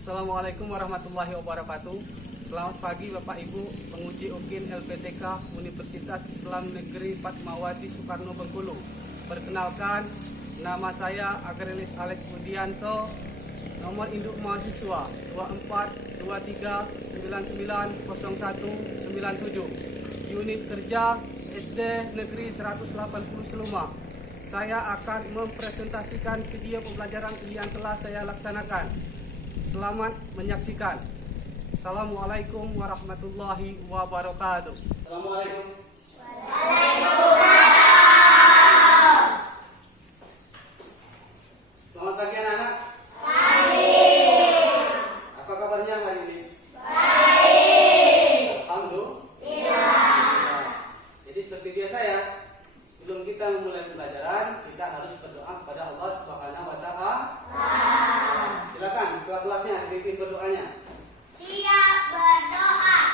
Assalamualaikum warahmatullahi wabarakatuh. Selamat pagi Bapak Ibu penguji UKIN LPTK Universitas Islam Negeri Fatmawati Soekarno Bengkulu. Perkenalkan, nama saya Agrilis Alek Budianto, nomor induk mahasiswa 2423990197, unit kerja SD Negeri 180 Seluma. Saya akan mempresentasikan video pembelajaran yang telah saya laksanakan. Selamat menyaksikan. Assalamualaikum warahmatullahi wabarakatuh. Assalamualaikum. Selamat pagi anak-anak. Apa kabarnya hari ini? Baik. Alhamdulillah. Jadi seperti biasa ya, sebelum kita memulai pembelajaran, kita harus berdoa kepada Allah Subhanahu wa Ta'ala. Silakan ketua kelasnya dipimpin berdoanya. Siap berdoa.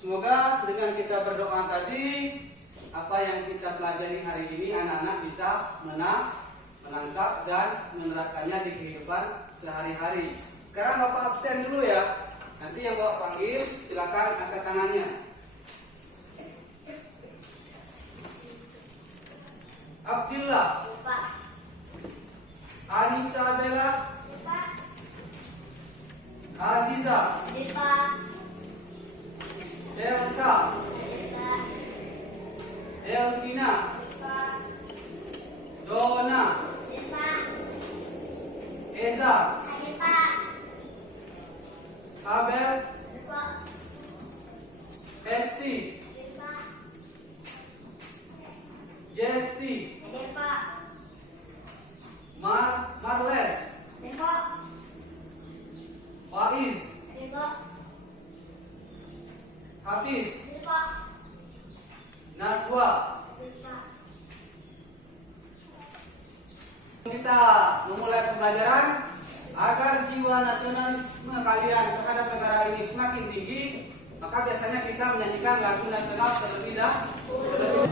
Semoga dengan kita berdoa tadi, apa yang kita pelajari hari ini anak-anak bisa menangkap dan menerapkannya di kehidupan sehari-hari. Sekarang Bapak absen dulu ya. Nanti yang Bapak panggil silakan angkat tangannya. Abdillah. Anissa Bella. Aziza. Elsa, Elvina, Dona, Eza, Abel, Esti, Jesti, Marles, Faiz, Hafiz, Naswa. Kita memulai pembelajaran agar jiwa nasionalisme kalian terhadap negara ini semakin tinggi, maka biasanya kita menyanyikan lagu nasional terlebih dahulu.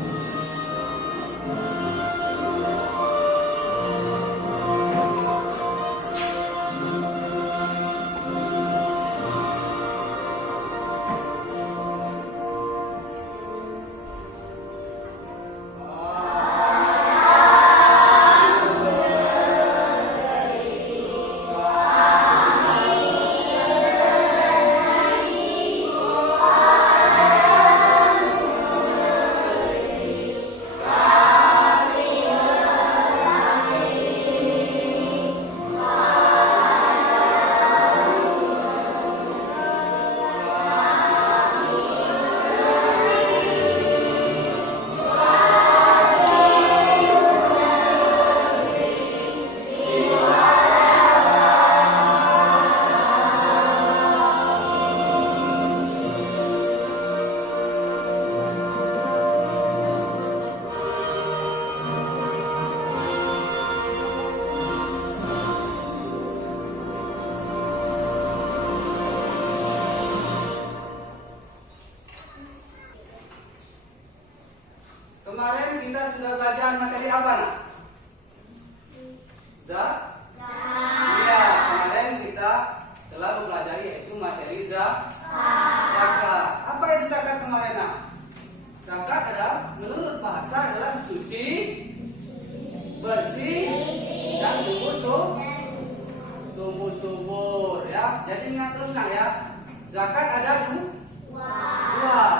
Zakat ada dua.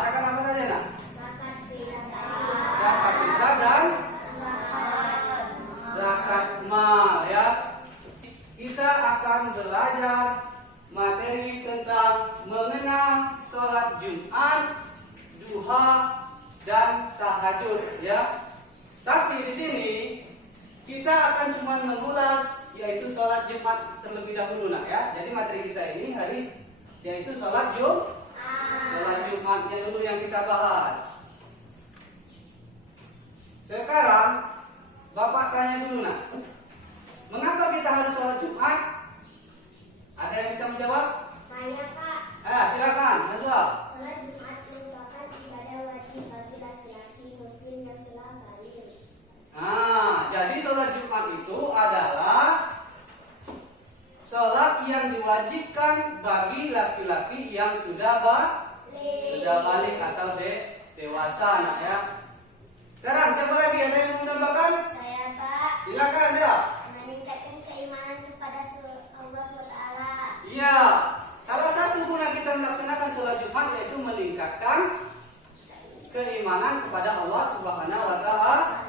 Zakat apa saja nak? Zakat fitrah dan zakat mal ya. Kita akan belajar materi tentang mengenal sholat Jumat, duha dan tahajud ya. Tapi di sini kita akan cuma mengulas yaitu sholat Jumat terlebih dahulu nak ya. Jadi materi kita ini hari yaitu sholat Jumatnya dulu yang kita bahas. Sekarang Bapak tanya dulu nak, mengapa kita harus sholat Jumat? Ada yang bisa menjawab? Saya, Pak. Silakan, Najwa. Sholat Jumat merupakan ibadah wajib bagi laki-laki muslim yang telah balik. Jadi sholat Jumat itu adalah sholat yang diwajibkan bagi laki-laki yang sudah balik atau dewasa nak ya. Sekarang siapa lagi ada yang mau menambahkan? Saya, Pak. Silakan ya. Meningkatkan keimanan kepada Allah SWT. Iya, salah satu guna kita melaksanakan sholat Jumat yaitu meningkatkan keimanan kepada Allah Subhanahu wa Ta'ala.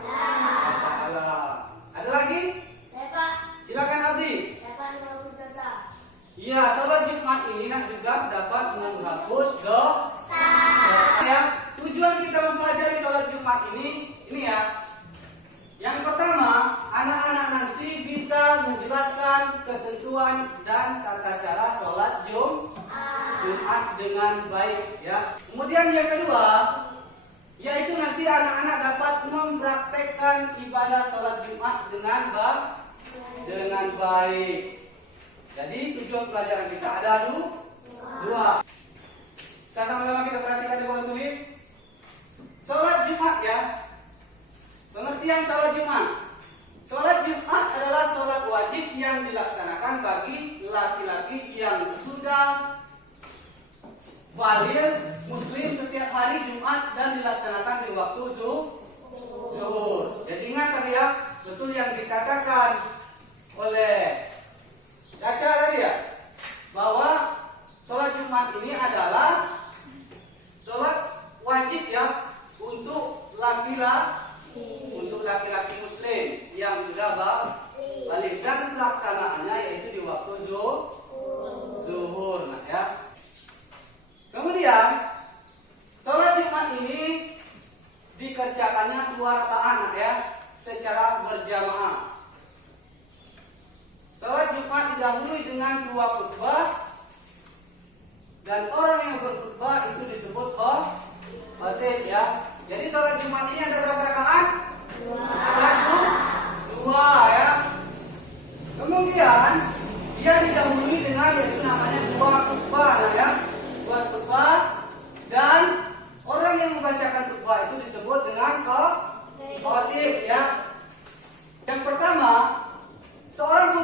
Ada lagi? Saya, Pak. Silakan Abdi. Dapat menghapus dosa. Iya, sholat Jumat ini juga dapat menghapus dosa. Ya, tujuan kita mempelajari sholat Jumat ini ya. Yang pertama, anak-anak nanti bisa menjelaskan ketentuan dan tata cara sholat Jumat dengan baik ya. Kemudian yang kedua, yaitu nanti anak-anak dapat mempraktekkan ibadah sholat Jumat dengan baik. Jadi tujuan pelajaran kita ada dua. Sama-sama kita perhatikan di bawah tulis. Sholat Jumat ya. Pengertian sholat Jumat. Sholat Jumat adalah sholat wajib yang dilaksanakan bagi laki-laki yang sudah balik muslim setiap hari Jumat dan dilaksanakan di waktu zuhur. Jadi ingat tadi ya, betul yang dikatakan oleh Caca tadi ya, bahwa sholat Jumat ini adalah sholat wajib ya untuk laki-laki muslim yang sudah balik dan pelaksanaannya yaitu di waktu zuhur nah ya. Kemudian sholat Jumat ini dikerjakannya 2 rakaat ya secara berjamaah. Sholat Jumat didahului dengan 2 khutbah dan orang yang berkhutbah itu disebut khatib ya. Jadi sholat Jumat ini ada berapa rakaat? 2 ya. Kemudian dia didahului dengan yaitu namanya 2 khutbah ya. 2 khutbah dan orang yang membacakan khutbah itu disebut dengan khatib ya. Yang pertama, seorang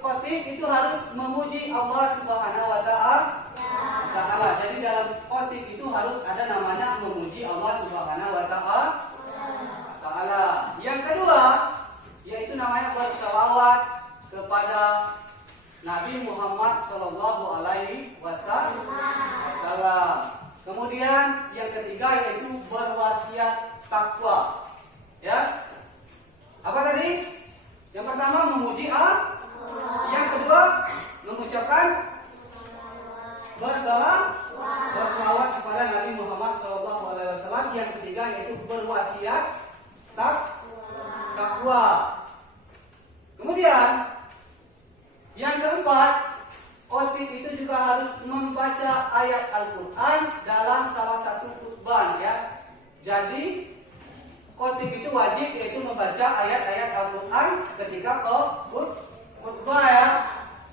khatib itu harus memuji Allah Subhanahu wa Ta'ala. Jadi dalam khatib itu harus ada namanya memuji Allah Subhanahu wa Ta'ala. Yang kedua, yaitu namanya bersalawat kepada Nabi Muhammad sallallahu alaihi wasallam. Kemudian yang ketiga yaitu berwasiat takwa. Ya. Apa tadi? Yang pertama memuji Allah. Yang kedua mengucapkan bersalawat kepada Nabi Muhammad SAW. Yang ketiga yaitu berwasiat takwa. Kemudian yang keempat, khatib itu juga harus membaca ayat Al-Quran dalam salah satu khutbah ya. Jadi khatib itu wajib yaitu membaca ayat-ayat Al-Quran ketika khutbah ya.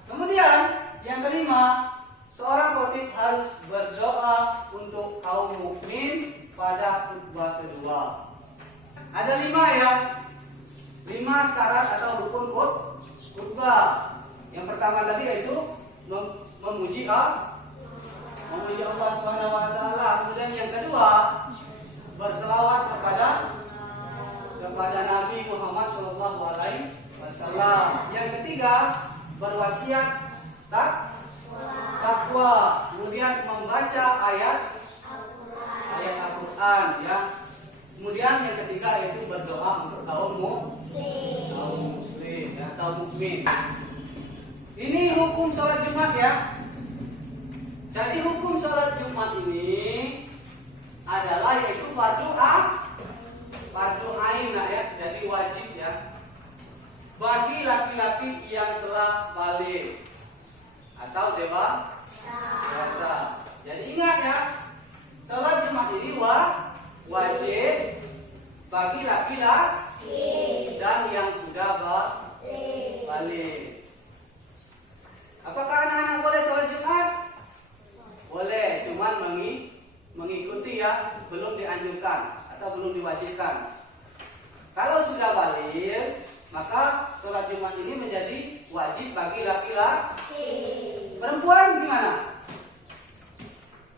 Kemudian yang kelima, seorang khatib harus berdoa untuk kaum mukmin pada khutbah kedua. Ada 5 ya, 5 syarat atau rukun khutbah. Yang pertama tadi yaitu memuji Allah Subhanahu wa Ta'ala. Kemudian yang kedua, berselawat kepada Nabi Muhammad sallallahu alaihi wasallam. Yang ketiga, berwasiat takwa. kemudian membaca ayat Al-Quran ya. Kemudian yang ketiga yaitu berdoa untuk kaum muslim ya, kaum mukmin. Ini hukum sholat Jumat ya. Jadi hukum sholat Jumat ini adalah yaitu fardu ain ya, jadi wajib ya bagi laki-laki yang telah baligh atau dewasa. Jadi ingat ya, sholat Jumat ini wajib bagi laki-laki dan yang sudah baligh. Apakah anak-anak boleh sholat Jumat? Boleh, cuman mengikuti ya, belum dianjurkan atau belum diwajibkan. Kalau sudah baligh, maka sholat Jumat ini menjadi wajib bagi laki-laki. Perempuan gimana?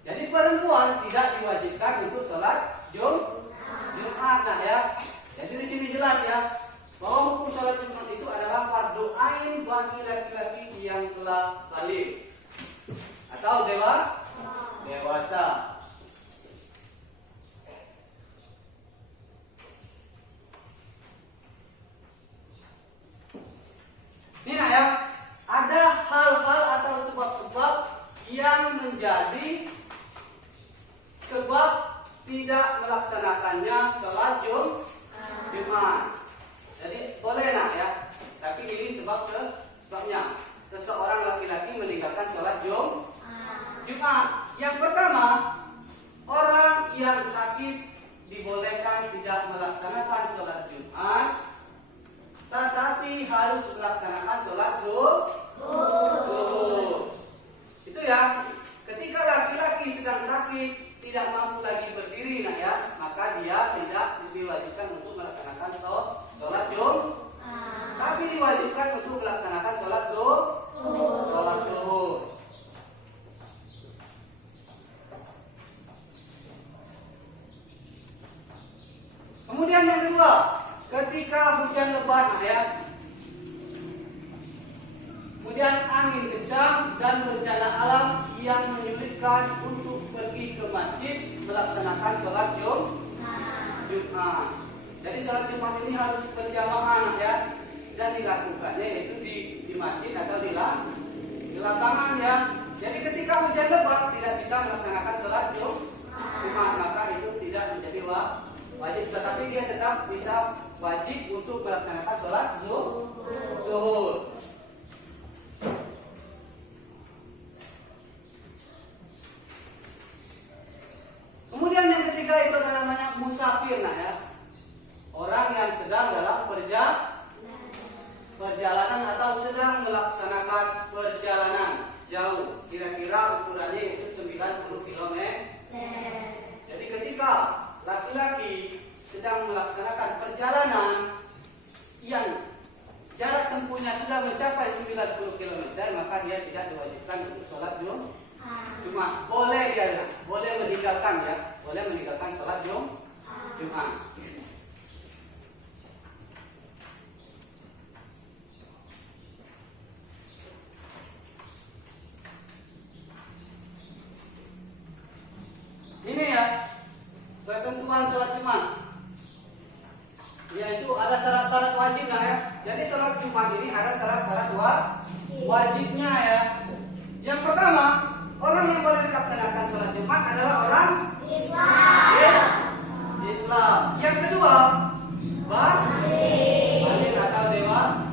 Jadi perempuan tidak diwajibkan untuk sholat Jumat, nah ya. Jadi di sini jelas ya bahwa hukum sholat Jumat itu adalah fardu ain bagi laki-laki yang telah baligh atau dewasa. Ini nak ya, ada hal-hal atau sebab-sebab yang menjadi sebab tidak melaksanakannya sholat Jumat. Jadi boleh nak ya, tapi ini sebabnya. Seseorang laki-laki meninggalkan sholat Jumat. Yang pertama, orang yang sakit dibolehkan tidak melaksanakan sholat Jumat, tetapi harus melaksanakan sholat zuhur. Itu ya. Ketika laki-laki sedang sakit, tidak mampu lagi berdiri, nah ya, maka dia tidak diwajibkan untuk melaksanakan sholat Jumat, tapi diwajibkan untuk melaksanakan sholat zuhur. Kemudian yang kedua, ketika hujan lebat, nah ya, kemudian angin kencang dan bencana alam yang menyulitkan untuk pergi ke masjid melaksanakan sholat Jumat. Jadi sholat Jumat ini harus berjamaah ya, dan dilakukannya yaitu di masjid atau di lapangan ya. Jadi ketika hujan lebat tidak bisa melaksanakan sholat Jumat, maka itu tidak menjadi wajib, tetapi dia tetap bisa wajib untuk melaksanakan sholat zuhur. Kemudian yang ketiga itu adalah namanya musafir, nah ya, orang yang sedang dalam perjalanan atau sedang melaksanakan perjalanan jauh, kira-kira ukurannya itu 90 km. Jadi ketika laki-laki sedang melaksanakan perjalanan yang jarak tempuhnya sudah mencapai 90 km, maka dia tidak diwajibkan untuk sholat Jumat. Boleh dia, boleh meninggalkan ya, boleh meninggalkan sholat Jumat. Ini ya ketentuan sholat Jumat, yaitu ada syarat-syarat wajib lah ya. Jadi sholat Jumat ini ada syarat-syarat wajibnya ya. Yang pertama, orang yang boleh melaksanakan sholat Jumat adalah orang Islam. Yang kedua, baligh atau dewasa.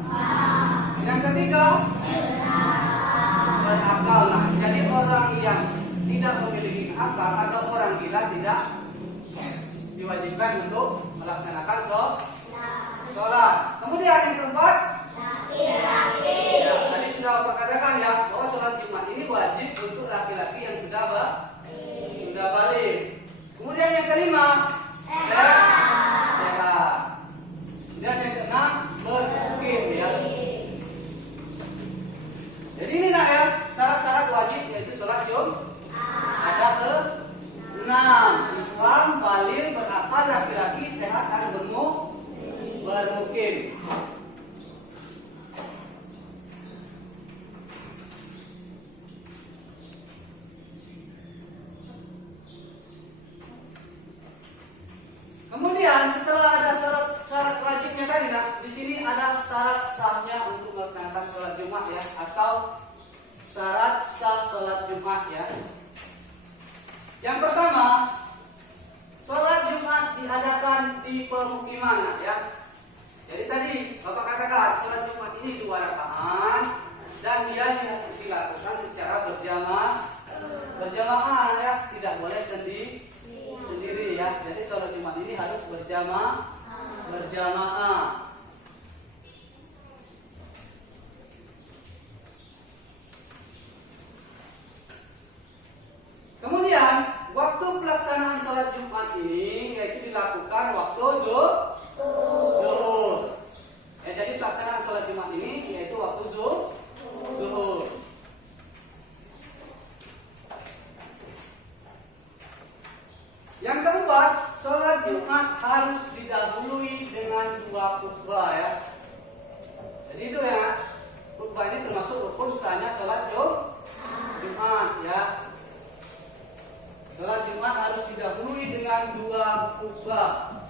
Yang ketiga, berakal. Nah, jadi orang yang tidak memiliki akal atau orang gila tidak diwajibkan untuk melaksanakan sholat. Kemudian yang keempat, laki-laki. Ya, tadi sudah Bapak katakan ya bahwa sholat Jumat ini wajib untuk laki-laki yang sudah baligh. Kemudian yang kelima, sehat. Kemudian yang keenam, bermukim ya. Jadi ini nak ya, syarat-syarat wajib yaitu sholat Jumat. Ada ke-6, Islam, baligh, berakal, laki-laki, sehat dan bermukim. Kemudian setelah ada syarat wajibnya tadi, nah, di sini ada syarat sahnya untuk melaksanakan sholat Jumat ya, atau syarat sah sholat Jumat ya. Yang pertama, sholat Jumat diadakan di pemukiman ya. Jadi tadi Bapak katakan sholat Jumat ini 2 rakaat dan dia dilakukan secara berjamaah ya, tidak boleh sendiri ya. Jadi sholat Jumat ini harus berjamaah. Kemudian waktu pelaksanaan sholat Jumat ini yaitu dilakukan waktu zuhur. Ya, jadi pelaksanaan sholat Jumat ini yaitu waktu zuhur. Yang keempat, sholat Jumat harus didahului dengan 2 khutbah ya. Jadi itu ya, khutbah ini termasuk rukun sahnya sholat Jumat ya. Sholat Jumat harus didahului dengan 2 khutbah.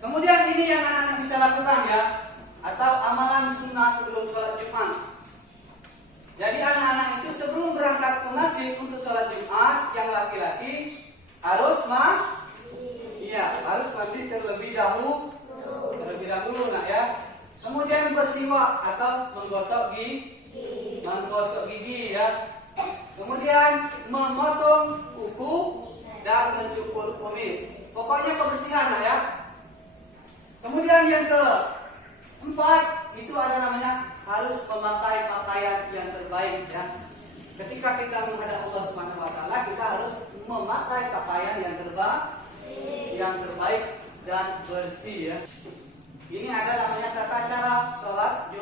Kemudian ini yang anak-anak bisa lakukan ya, atau amalan sunnah sebelum sholat Jumat. Jadi anak-anak itu sebelum berangkat ke masjid untuk sholat Jumat, yang laki-laki harus mandi terlebih dahulu nak ya. Kemudian bersiwak atau menggosok gigi ya. Kemudian memotong kuku dan mencukur kumis. Pokoknya kebersihan nak ya. Kemudian yang keempat itu ada namanya harus memakai pakaian yang terbaik ya. Ketika kita menghadap Allah Subhanahu wa taala, kita harus memakai pakaian yang terbaik dan bersih ya. Ini ada namanya tata cara sholat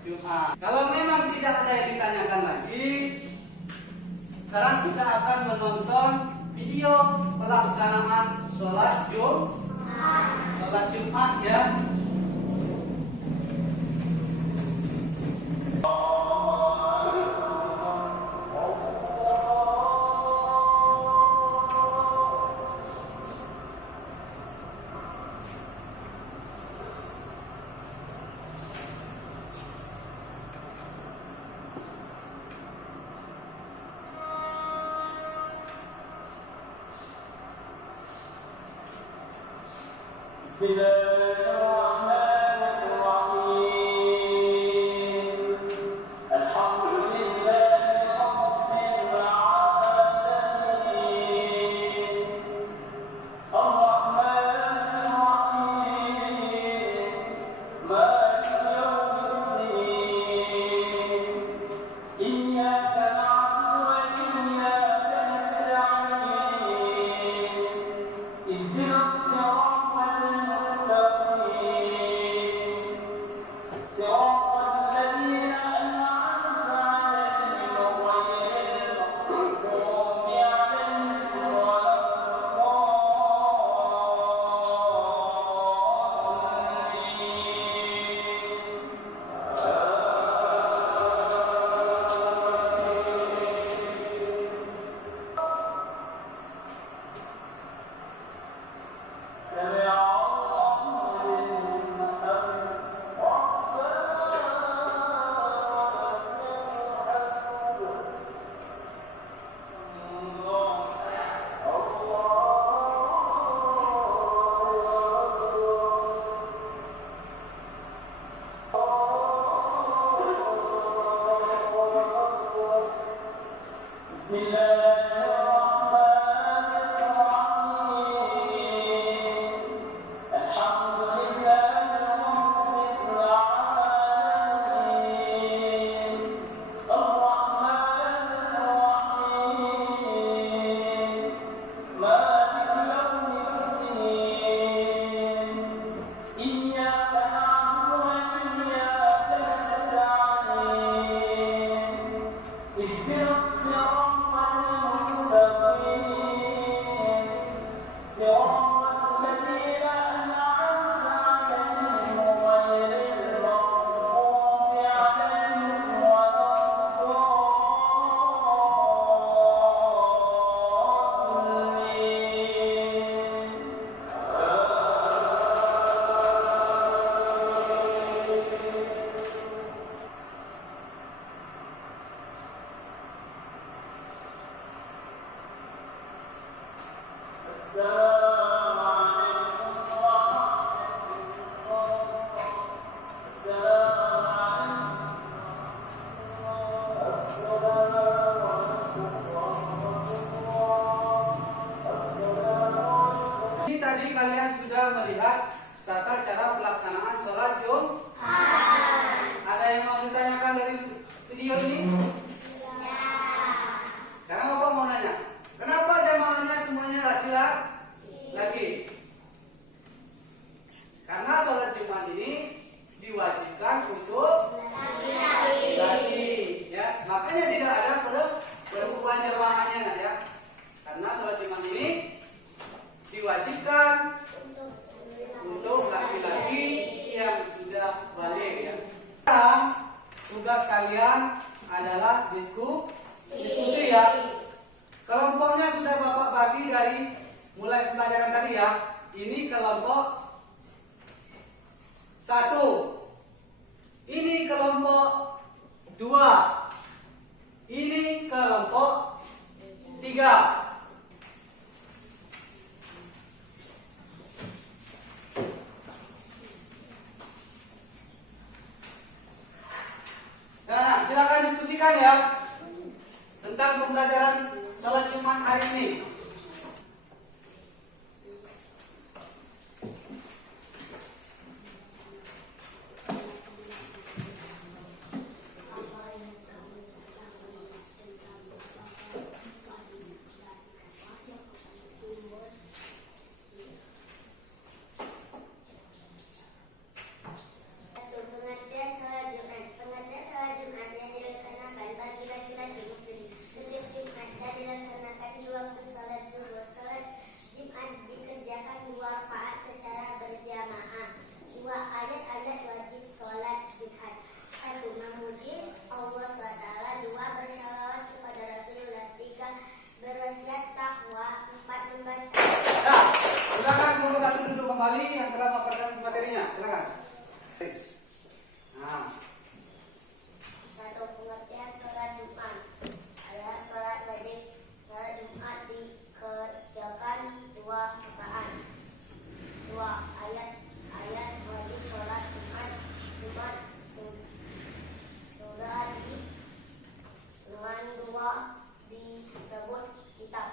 Jumat. Kalau memang tidak ada yang ditanyakan lagi, sekarang kita akan menonton video pelaksanaan sholat Jumat ya. tugas kalian adalah diskusi ya. Kelompoknya sudah Bapak bagi dari mulai pembelajaran tadi ya. Ini kelompok 1. Ini kelompok 2. Ini kelompok 3. Nah, silakan diskusikan ya tentang pembelajaran sholat Jumat hari ini. Silakan nomor 1 duduk kembali yang telah melaporkan materinya. Silakan. Nah. 1. Pengertian sholat Jumat adalah sholat wajib. Sholat Jumat dikerjakan 2 rakaat. 2. Ayat wajib sholat Jumat surah dengan 2 disebut kitab.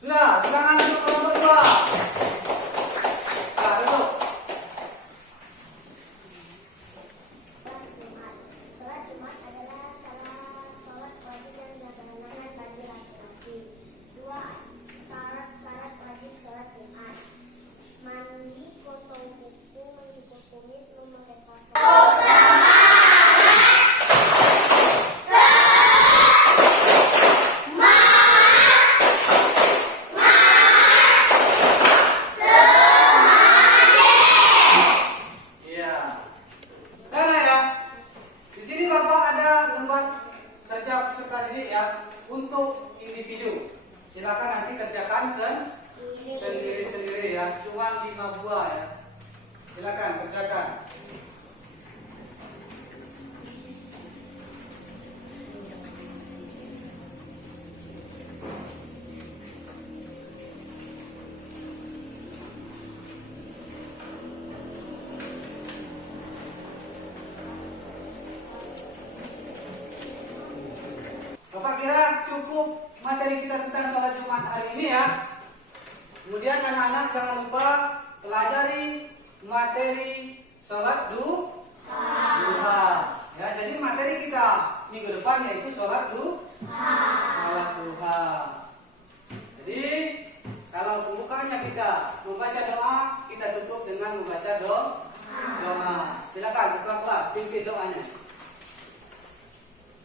Sudah, silakan duduk kelompok 2. Nah, duduk. Sholat Jumat adalah sholat wajib yang dilaksanakan bagi laki-laki. 2. Syarat-syarat wajib sholat Jumat: mandi, potong kuku, mencukur kumis, memakai pakaian. Kerja peserta didik ya untuk individu. Silakan nanti kerjakan sendiri-sendiri ya. Cuma 5 buah ya. Silakan kerjakan. Bapak kira cukup materi kita tentang sholat Jumat hari ini ya. Kemudian anak-anak jangan lupa pelajari materi sholat duha. Ya, jadi materi kita minggu depan yaitu sholat duha. Jadi kalau pembukanya kita membaca doa, kita tutup dengan membaca doa. Silakan buka kelas, pimpin doanya.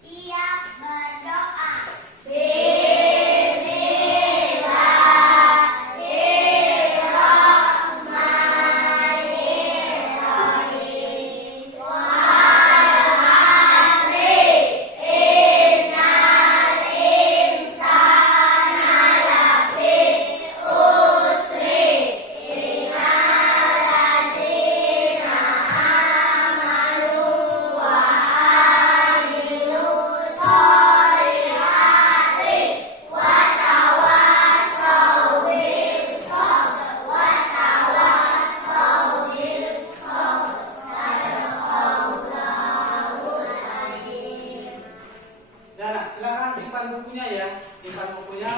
Siap berdoa. Silakan simpan bukunya ya, simpan bukunya.